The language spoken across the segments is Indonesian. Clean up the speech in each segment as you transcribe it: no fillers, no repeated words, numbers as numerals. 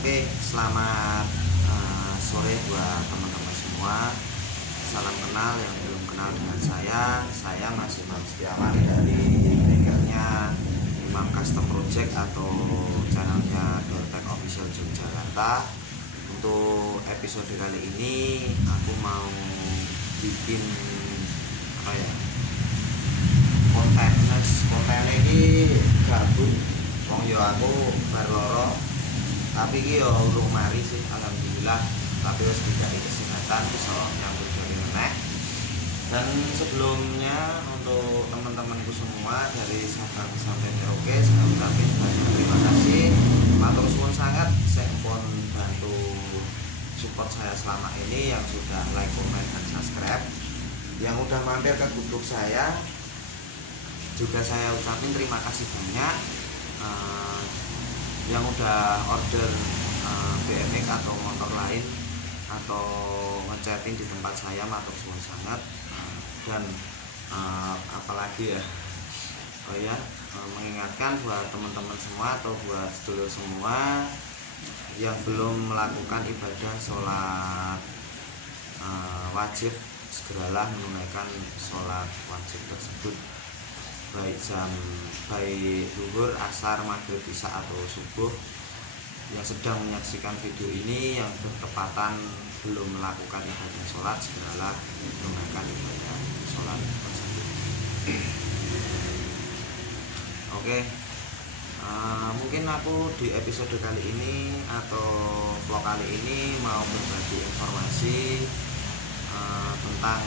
Oke, selamat sore buat teman-teman semua. Salam kenal yang belum kenal dengan saya masih Imam Setiawan dari bengkelnya Imam Custom Project atau channelnya Doortech Official Yogyakarta. Untuk episode kali ini aku mau bikin konten ini gabung wong yo aku bar loro, tapi iki yo urung mari sih alhamdulillah, tapi wis dikai kesehatan bisa nyambut gawe meneh. Dan sebelumnya untuk teman-temanku semua dari Sabang sampai Merauke, saya ucapin banyak terima kasih, matur suwun sangat sampun bantu support saya selama ini, yang sudah like, comment, dan subscribe, yang udah mampir ke grup saya juga saya ucapin terima kasih banyak. Yang udah order BMX atau motor lain atau ngechatin di tempat saya, matur suwun sangat. Dan apalagi ya, mengingatkan buat teman-teman semua atau buat sedulur semua yang belum melakukan ibadah sholat wajib, segeralah menunaikan sholat wajib tersebut, baik zuhur, asar, maghrib, isya atau subuh. Yang sedang menyaksikan video ini yang bertepatan belum melakukan ibadah sholat, segeralah menunaikan ibadah sholat tersebut. Oke, mungkin aku di episode kali ini atau vlog kali ini mau berbagi informasi tentang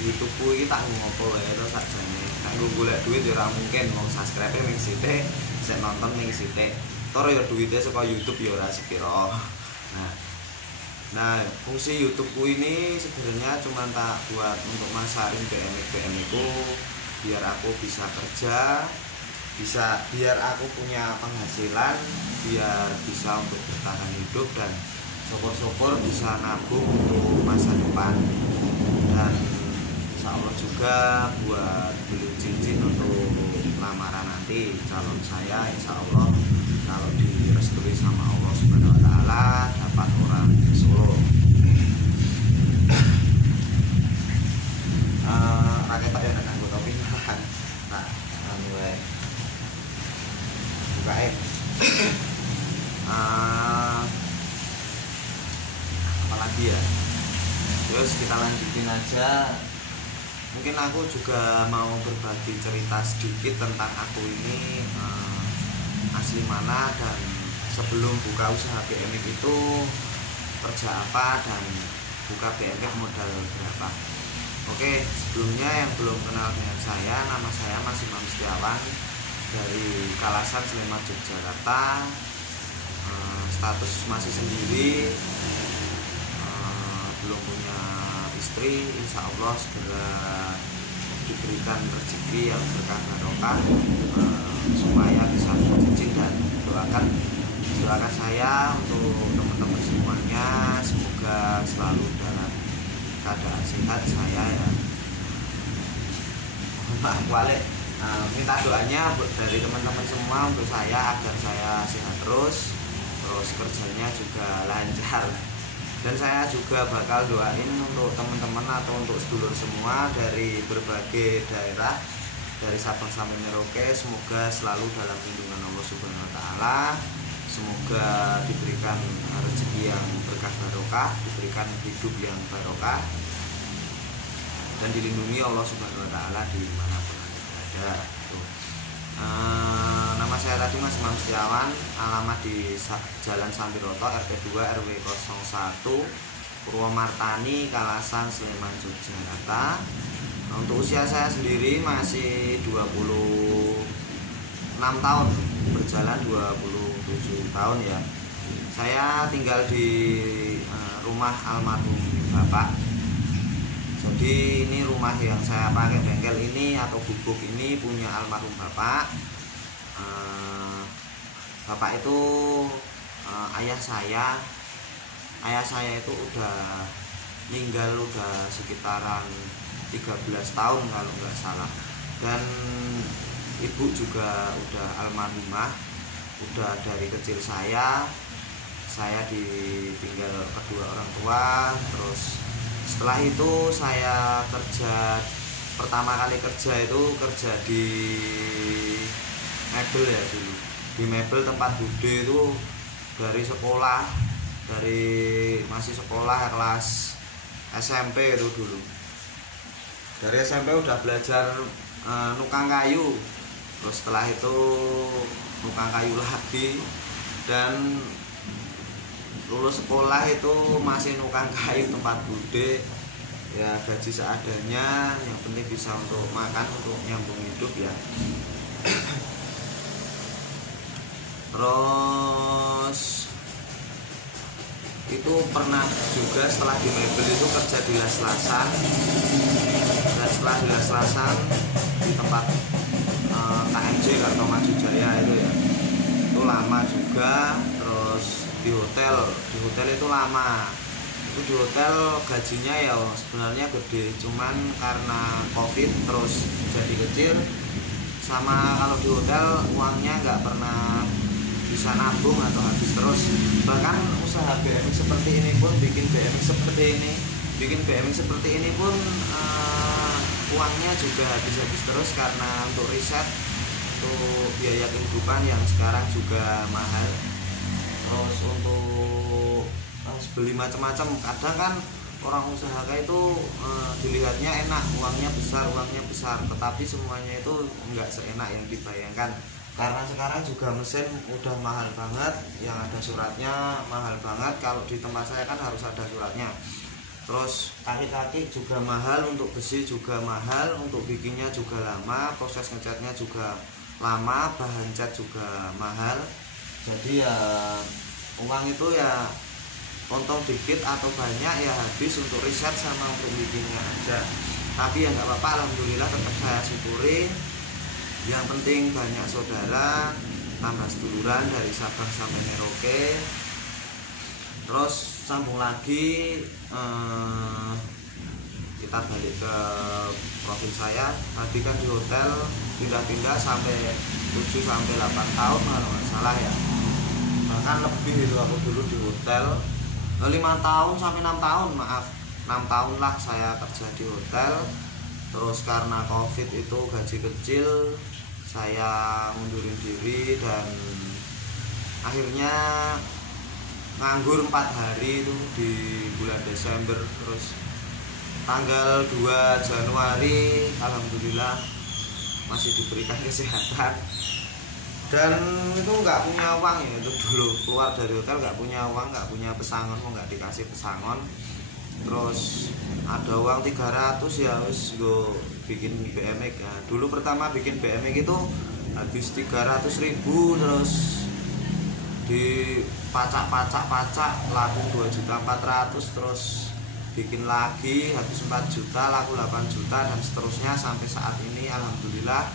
YouTube-ku iki tak ngopo wae to sakjane. Nek golek duit ya ora mungkin wong subscribe ning sithik, sik nonton ning sithik. Tor ya duwite saka YouTube ya ora sepiro. Nah, fungsi YouTube-ku ini sebenarnya cuma tak buat untuk masarin BMX ku biar aku bisa kerja, biar aku punya penghasilan, biar bisa untuk bertahan hidup, dan syukur-syukur bisa nabung untuk masa depan. Dan insya Allah juga buat beli cincin untuk lamaran nanti calon saya, insya Allah kalau direstui sama Allah Subhanahu Wa Taala dapat orang di Solo. Rakyat tak ada kanggo topi nah mulai buka apalagi ya, terus kita lanjutin aja. Mungkin aku juga mau berbagi cerita sedikit tentang aku ini asli mana, dan sebelum buka usaha BMX itu kerja apa, dan buka BMX modal berapa. Oke, sebelumnya yang belum kenal dengan saya, nama saya masih Imam Setiawan dari Kalasan, Sleman, Yogyakarta. Status masih sendiri, belum punya istri. Insya Allah segera diberikan rezeki yang berkah barokah, supaya bisa cincin. Dan doakan saya untuk teman-teman semuanya, semoga selalu dalam keadaan sehat. Saya ya minta doanya dari teman-teman semua untuk saya agar saya sehat terus kerjanya juga lancar. Dan saya juga bakal doain untuk teman-teman atau untuk sedulur semua dari berbagai daerah, dari Sabang sampai Merauke, semoga selalu dalam lindungan Allah Subhanahu Wa Taala. Semoga diberikan rezeki yang berkah barokah, diberikan hidup yang barokah, dan dilindungi Allah Subhanahu Wa Taala dimanapun ada. Nama saya tadi Mas Imam Setiawan, alamat di Jalan Sambiroto, RT 2 RW 01, Purwomartani, Kalasan, Sleman, Yogyakarta. Untuk usia saya sendiri masih 26 tahun, berjalan 27 tahun ya. Saya tinggal di rumah almarhum Bapak. Jadi ini rumah yang saya pakai bengkel ini atau gubuk ini punya almarhum Bapak. Bapak itu ayah saya itu udah meninggal udah sekitaran 13 tahun kalau nggak salah. Dan ibu juga udah almarhumah, udah dari kecil saya saya ditinggal kedua orang tua. Terus setelah itu saya kerja, pertama kali kerja itu kerja di mebel ya dulu, di mebel tempat bude itu dari sekolah, dari masih sekolah kelas SMP itu dulu. Dari SMP udah belajar nukang kayu, terus setelah itu nukang kayu lagi, dan lulus sekolah itu masih nukang kayu tempat bude. Ya gaji seadanya, yang penting bisa untuk makan, untuk nyambung hidup ya. Terus itu pernah juga setelah di mebel itu kerja di las-lasan, dan setelah di las-lasan di tempat KMJ Karto Maju Jaya itu ya, itu lama juga. Terus di hotel itu lama. Itu di hotel gajinya ya sebenarnya gede, cuman karena COVID terus jadi kecil. Sama kalau di hotel uangnya nggak pernah bisa nabung atau habis terus. Bahkan usaha BMX seperti ini pun, bikin BMX seperti ini pun uangnya juga habis terus, karena untuk riset, untuk biaya kehidupan yang sekarang juga mahal. Terus untuk beli macam-macam, kadang kan orang usaha kayak itu dilihatnya enak, uangnya besar, tetapi semuanya itu enggak seenak yang dibayangkan. Karena sekarang juga mesin udah mahal banget, yang ada suratnya mahal banget. Kalau di tempat saya kan harus ada suratnya. Terus kaki-kaki juga mahal, untuk besi juga mahal, untuk bikinnya juga lama, proses ngecatnya juga lama, bahan cat juga mahal. Jadi ya uang itu ya untung dikit atau banyak ya habis untuk riset sama untuk bikinnya aja. Tapi ya nggak apa-apa, alhamdulillah tetap saya syukuri. Yang penting banyak saudara, tambah seduluran dari Sabang sampai Merauke. Terus sambung lagi, kita balik ke profil saya. Tadi kan di hotel pindah-pindah sampai 7 sampai 8 tahun kalau nggak salah ya, bahkan lebih itu aku dulu di hotel 5 tahun sampai 6 tahun, maaf 6 tahun lah saya kerja di hotel. Terus karena COVID itu gaji kecil, saya mundurin diri dan akhirnya nganggur 4 hari itu di bulan Desember. Terus tanggal 2 Januari alhamdulillah masih diberikan kesehatan, dan itu nggak punya uang ya. Itu dulu keluar dari hotel nggak punya uang, nggak punya pesangon, mau nggak dikasih pesangon. Terus ada uang 300 ya wis go bikin BMX. Nah, dulu pertama bikin BMX itu habis 300.000, terus dipacak laku 2.400.000, terus bikin lagi habis 4 juta, laku 8 juta, dan seterusnya sampai saat ini alhamdulillah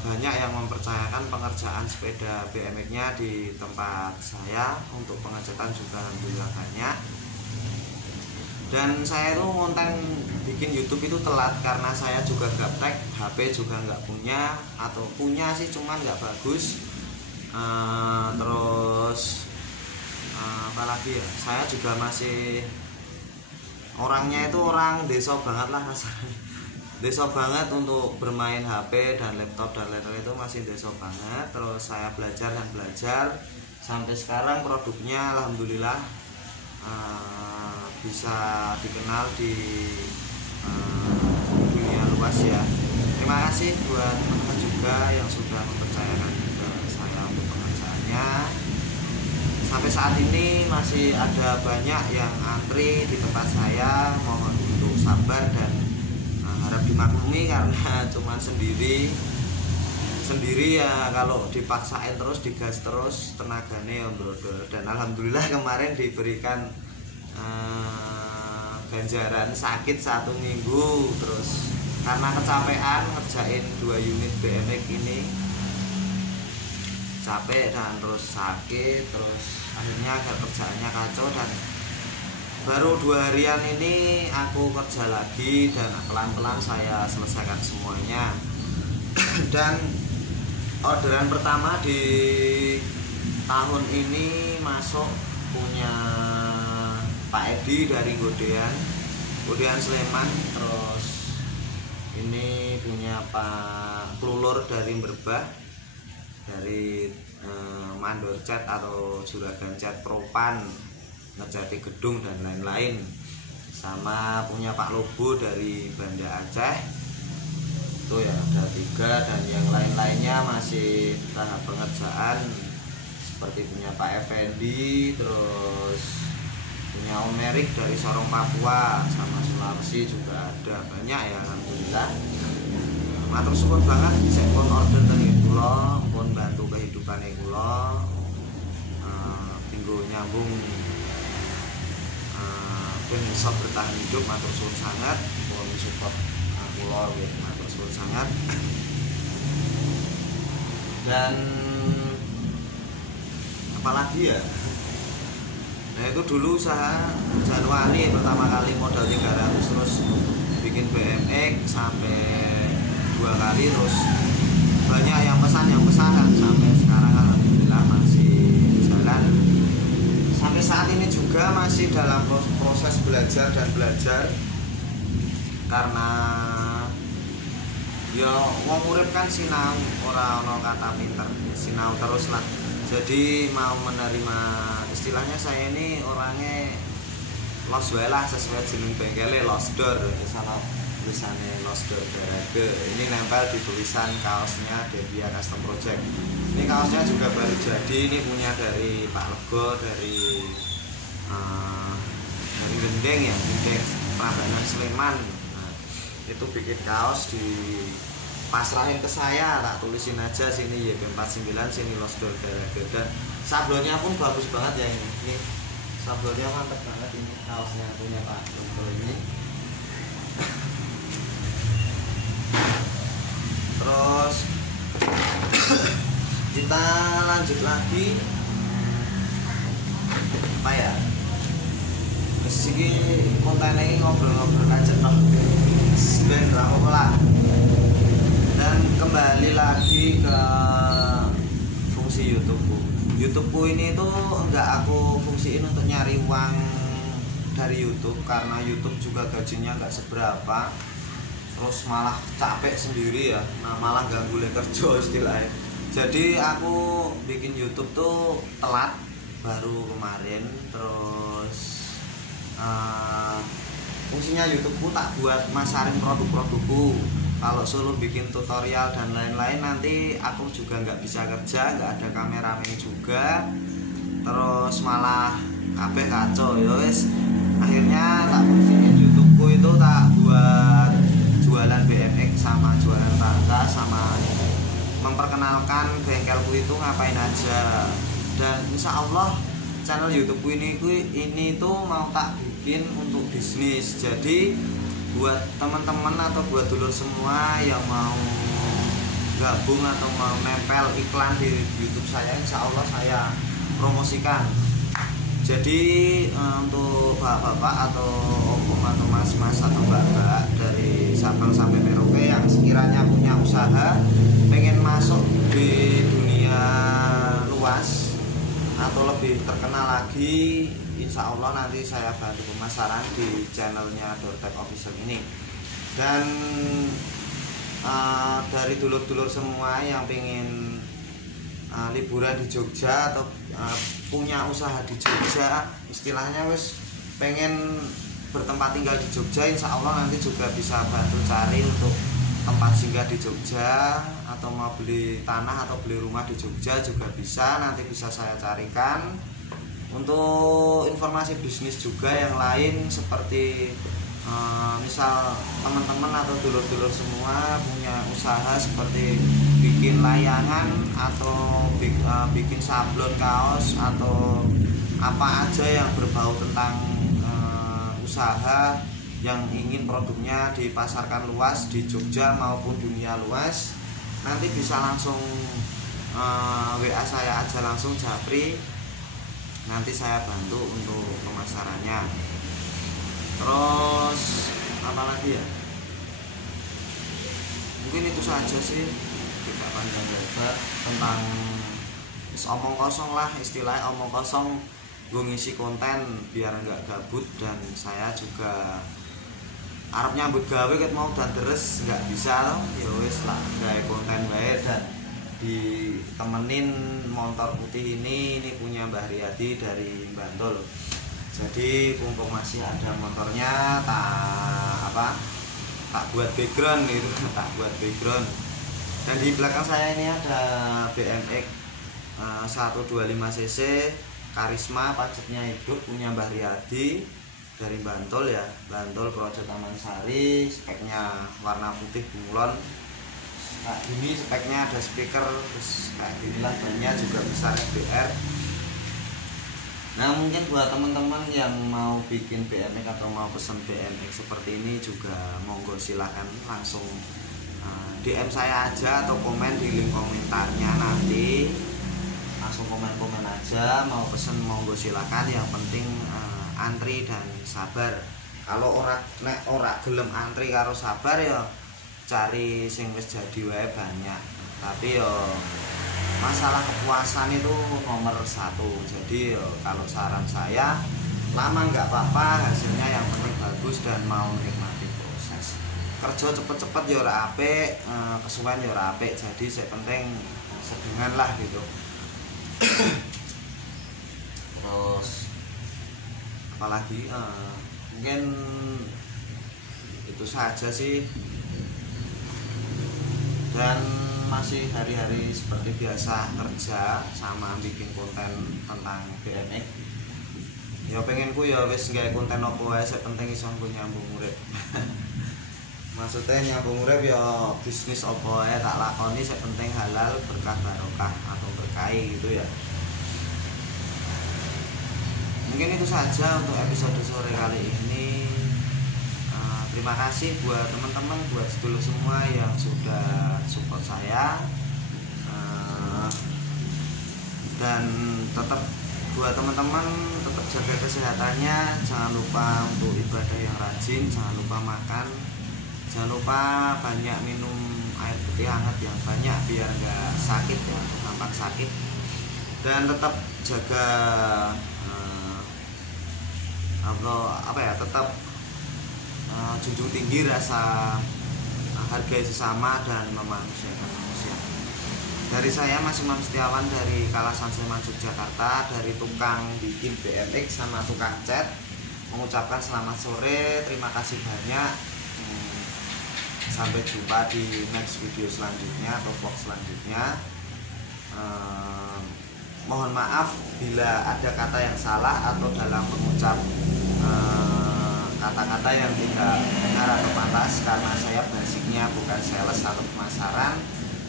banyak yang mempercayakan pengerjaan sepeda BMX-nya di tempat saya. Untuk pengecatan juga alhamdulillah banyak. Dan saya tuh konten bikin YouTube itu telat karena saya juga gaptek, HP juga nggak punya, atau punya sih cuman nggak bagus. Terus apalagi ya, saya juga masih orangnya itu orang desa banget lah rasanya. Desa banget untuk bermain HP dan laptop dan lain-lain, itu masih desa banget. Terus saya belajar dan belajar sampai sekarang produknya alhamdulillah bisa dikenal di dunia luas ya. Terima kasih buat teman-teman juga yang sudah mempercayakan ke saya untuk pengerjaannya. Sampai saat ini masih ada banyak yang antri di tempat saya. Mohon untuk sabar dan harap dimaklumi karena cuma sendiri ya, kalau dipaksain terus, digas terus, tenaganya yang brodol. Dan alhamdulillah kemarin diberikan ganjaran sakit 1 minggu. Terus karena kecapean ngerjain 2 unit BMX ini, capek dan terus sakit, terus akhirnya kerjaannya kacau. Dan baru 2 harian ini aku kerja lagi dan pelan-pelan saya selesaikan semuanya. Dan orderan pertama di tahun ini masuk punya Pak Edi dari Godean Sleman. Terus ini punya Pak Klulur dari Merbah, dari Mandor Cat atau Juragan Cat Propan, ngejati gedung dan lain-lain. Sama punya Pak Lobo dari Banda Aceh, itu ya ada 3, dan yang lain-lainnya masih tahap pengerjaan, seperti punya Pak Effendi, terus punya Om Erik dari Sorong Papua, sama Sulawesi juga ada, banyak ya alhamdulillah. Matur suwun banget bisa pun order dari kula, pun bantu kehidupan kula, tinggal nyambung ben bisa bertahan hidup. Matur suwun sangat, pun support kula nggih, matur suwun sangat. Dan apalagi ya, nah itu dulu usaha Januari pertama kali modal 300, terus bikin BMX sampai 2 kali, terus banyak yang pesan sampai sekarang alhamdulillah masih jalan sampai saat ini juga, masih dalam proses belajar dan belajar, karena ya wong urip kan sinau, ora ono kata pinter, sinau terus lah. Jadi mau menerima, istilahnya saya ini orangnya los wae lah, sesuai jeneng bengkele los door, di sana tulisannya los door garage. Ini nempel di tulisan kaosnya Devia Custom Project. Ini kaosnya juga baru jadi, ini punya dari Pak Lego dari Gendeng ya, Gendeng Prambanan Sleman. Nah, itu bikin kaos di pasrahin ke saya, tak tulisin aja sini YB49, sini Los Door Garage. Dan sablonnya pun bagus banget ya ini sablonnya mantep banget, ini kaosnya punya Pak Logo ini. Terus kita lanjut lagi apa ya, sini konten ini ngobrol-ngobrol aja noh, ben apa lah. Dan kembali lagi ke fungsi YouTubeku ini tuh enggak aku fungsiin untuk nyari uang dari YouTube, karena YouTube juga gajinya enggak seberapa, terus malah capek sendiri ya, nah malah ganggu kerja istilahnya. Jadi aku bikin YouTube tuh telat, baru kemarin. Terus fungsinya YouTubeku tak buat masarin produk-produkku. Kalau solo bikin tutorial dan lain-lain, nanti aku juga nggak bisa kerja, nggak ada kameramen juga, terus malah kabeh kacau ya wes. Akhirnya tak fungsiin YouTubeku itu tak buat jualan BMX sama jualan tangga, sama memperkenalkan bengkelku itu ngapain aja. Dan insya Allah channel YouTubeku ini tuh mau tak bikin untuk bisnis. Jadi buat teman-teman atau buat dulur semua yang mau gabung atau mau nempel iklan di YouTube saya, insya Allah saya promosikan. Jadi untuk bapak-bapak atau om atau mas-mas atau mbak-mbak dari Sabang sampai Merauke yang sekiranya punya usaha, pengen masuk di dunia luas atau lebih terkenal lagi, insya Allah nanti saya bantu pemasaran di channelnya Doortech Official ini. Dan dari dulur-dulur semua yang pengen liburan di Jogja atau punya usaha di Jogja, istilahnya wis pengen bertempat tinggal di Jogja, insya Allah nanti juga bisa bantu cari untuk tempat singgah di Jogja, atau mau beli tanah atau beli rumah di Jogja juga bisa, nanti bisa saya carikan. Untuk informasi bisnis juga yang lain, seperti misal teman-teman atau dulur-dulur semua punya usaha seperti bikin layangan atau bikin sablon kaos atau apa aja yang berbau tentang usaha yang ingin produknya dipasarkan luas di Jogja maupun dunia luas, nanti bisa langsung WA saya aja, langsung japri, nanti saya bantu untuk pemasarannya. Terus apa lagi ya, mungkin itu saja sih, tidak panjang lebar tentang Terus omong kosong lah, istilahnya omong kosong, gue ngisi konten biar nggak gabut. Dan saya juga arep nyambut gawe ket mau dan terus nggak bisa loh, ya wis lah gawe konten bae. Dan ditemenin motor putih ini punya Mbah Riyadi dari Bantul. Jadi mumpung masih ada motornya, tak buat background gitu, tak buat background. Dan di belakang saya ini ada BMX 125 cc Karisma, pajetnya hidup, punya Mbah Riyadi dari Bantul ya, Bantul Projo Taman Sari. Speknya warna putih bunglon. Nah, ini speknya ada speaker, terus kayak ginilah, bannya juga besar FBR. Nah, mungkin buat teman-teman yang mau bikin BMX atau mau pesen BMX seperti ini juga monggo silahkan langsung DM saya aja atau komen di link komentarnya, nanti langsung komen-komen aja. Mau pesen monggo silahkan, yang penting antri dan sabar. Kalau nek ora gelem antri karo sabar ya cari sing wis jadi wae banyak. Tapi yo masalah kepuasan itu nomor 1. Jadi kalau saran saya, lama nggak apa-apa, hasilnya yang penting bagus dan mau nikmati proses. Kerja cepet-cepet ya ora apik, kesuwen ya ora apik. Jadi yang penting sedengan lah gitu. Terus apalagi mungkin itu saja sih. Dan masih hari-hari seperti biasa kerja sama bikin konten tentang BMX. Ya pengenku ya wis gawe konten opo wae, penting iso nyambung urip. Maksudnya nyambung urip ya bisnis opo wae tak lakoni, penting halal, berkah barokah atau berkahi gitu ya. Mungkin itu saja untuk episode sore kali ini. Terima kasih buat teman-teman, buat sedulur semua yang sudah support saya. Dan tetap buat teman-teman tetap jaga kesehatannya, jangan lupa untuk ibadah yang rajin, jangan lupa makan, jangan lupa banyak minum air putih hangat yang banyak biar nggak sakit ya, gampang sakit. Dan tetap jaga tetap junjung tinggi rasa hargai sesama dan memanusiakan manusia. Dari saya Mas Imam Setiawan dari Kalasan Sleman Yogyakarta, dari tukang bikin BMX sama tukang cat, mengucapkan selamat sore, terima kasih banyak. Sampai jumpa di next video selanjutnya atau vlog selanjutnya. Mohon maaf bila ada kata yang salah atau dalam mengucap kata-kata yang tidak benar atau pantas, karena saya basicnya bukan sales atau pemasaran,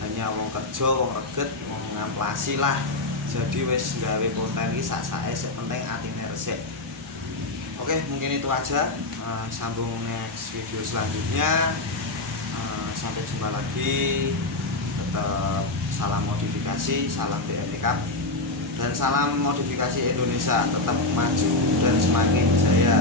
hanya wong kerja, wong reget, wong ngamplasi lah. Jadi wis gawe konten iki sak-sake, penting atine resik. Oke, mungkin itu aja. Sambung next video selanjutnya. Sampai jumpa lagi. Tetap salam modifikasi, salam BMX dan salam modifikasi Indonesia, tetap maju dan semakin jaya.